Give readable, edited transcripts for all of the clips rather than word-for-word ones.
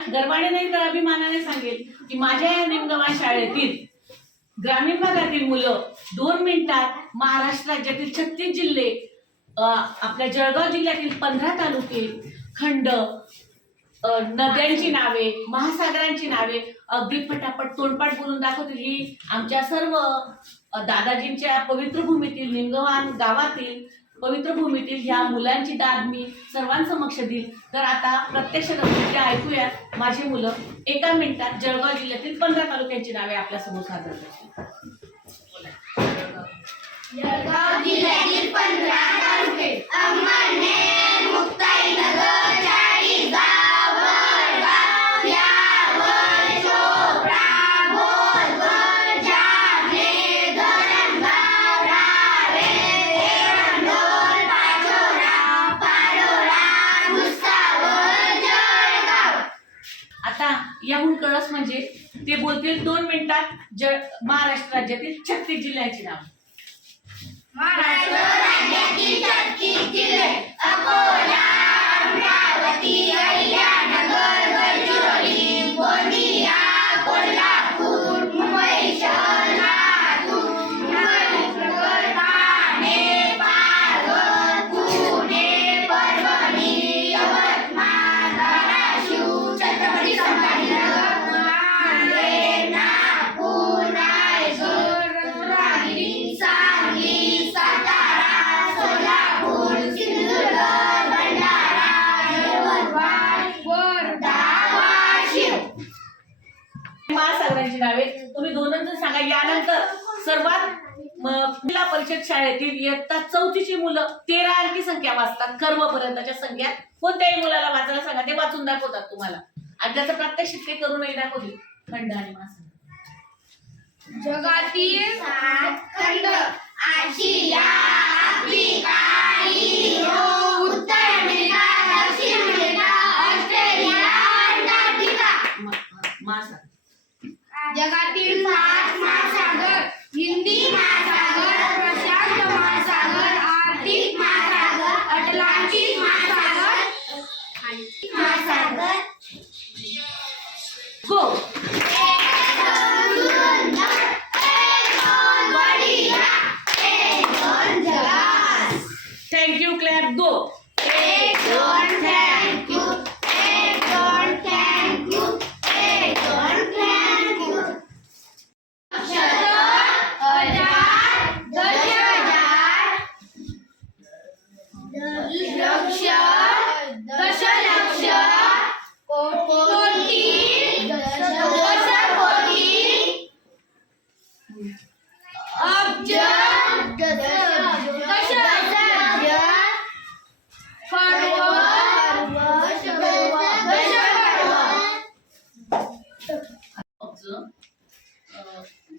गर्वाने नाही तर अभिमानाने सांगेल की माझ्या या निमगव्हाण शाळेतील ग्रामीण भागातील मुलं 2 मिनिटात महाराष्ट्र राज्यातील 36 जिल्हे, आपल्या जळगाव जिल्ह्यातील 15 तालुके, खंड, नद्यांची नावे, महासागरांची नावे अगदी फटाफट तोंडपाठ बोलून दाखवतील. ही आमच्या सर्व दादाजींच्या पवित्र भूमीतील निमगव्हाण गावातील पवित्र भूमीतील ह्या मुलांची दाद मी सर्वांसमक्ष देईल. तर आता प्रत्यक्ष नृत्य ऐकूयात. माझी मुलं 1 मिनिटात जळगाव जिल्ह्यातील 15 तालुक्यांची नावे आपल्या समोर सादर करतील. जळगाव जिल्ह्यातील 15 तालुके: अंमळनेर, मुक्ताईनगर, चाळीसगाव, वडगाव, यावल, चोपडा, भोसगड, जामनेर, धरणगाव, रावेर, एरंडोल, पाचोरा, पारोळा, भुसावळ, जळगाव. आता याहून कळस म्हणजे ते बोलतील 2 मिनिटात महाराष्ट्र राज्यातील 36 जिल्ह्यांची नाव. महाराष्ट्र राज्यातील 36 जिल्हे: अकोला, अमरावती, अहिल्यानगर, गडचिरोली, गोंदिया, कोल्हापूर, मुंबई शहर, लातूर, अहमदनगर, ठाणे, पालघर, पुणे, परभणी, यवतमाळ, धाराशिव, छत्रपती संभाजीनगर, नांदेड, नागपूर, रायगड, रत्नागिरी, सांगली, सातारा, सोलापूर, सिंधुदुर्ग, भंडारा, यवतमाळ, वर्धा, वाशिम. महासागरांची नावे तुम्ही 2 जण सांगा. यानंतर सर्वात जिल्हा परिषद शाळेतील इयत्ता 4ची मुलं 13 अंकी संख्या वाचतात. कर्मपर्यंतच्या संख्या कोणत्याही मुलाला वाचायला सांगा, ते वाचून दाखवतात तुम्हाला. आणि त्याचं प्रात्यक्षिक ते करूनही दाखवतील. खंड आणि महासागर. जगातील 7 खंड: आशिया, आफ्रिका, युरोप, उत्तर अमेरिका, दक्षिण अमेरिका, ऑस्ट्रेलिया, अंटार्क्टिका. महासागर. जगातील 5 महासागर: हिंदी महासागर, प्रशांत महासागर, आर्क्टिक महासागर, अटलांटिक महासागर, महासागर. Go. Thank you. Clap. Go.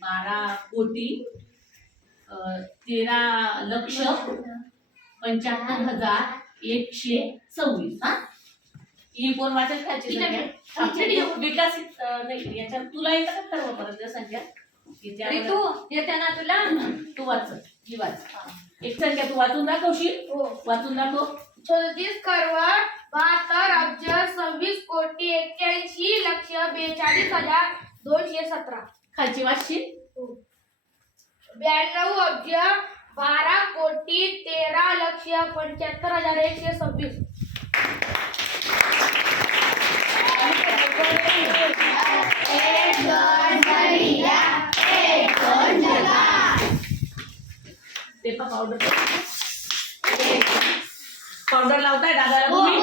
बारा कोटी 13,75,126. हा, ही कोण वाचत खायची संख्या विकसित नाही. याच्यात तुला येतं का कर्मपर्यंत संख्या? तू येते ना तुला? तू वाच. ही वाच. एक संख्या तू वाचून दाखवशील? वाचून दाखव. 34 करोड 72 अब्ज 26 कोटी 81 लक्ष 42,217. खालची वाचशील? 92 अब्ज 12 कोटी 13 लक्ष 75,126. पावडर लावताय दादाला तुम्ही?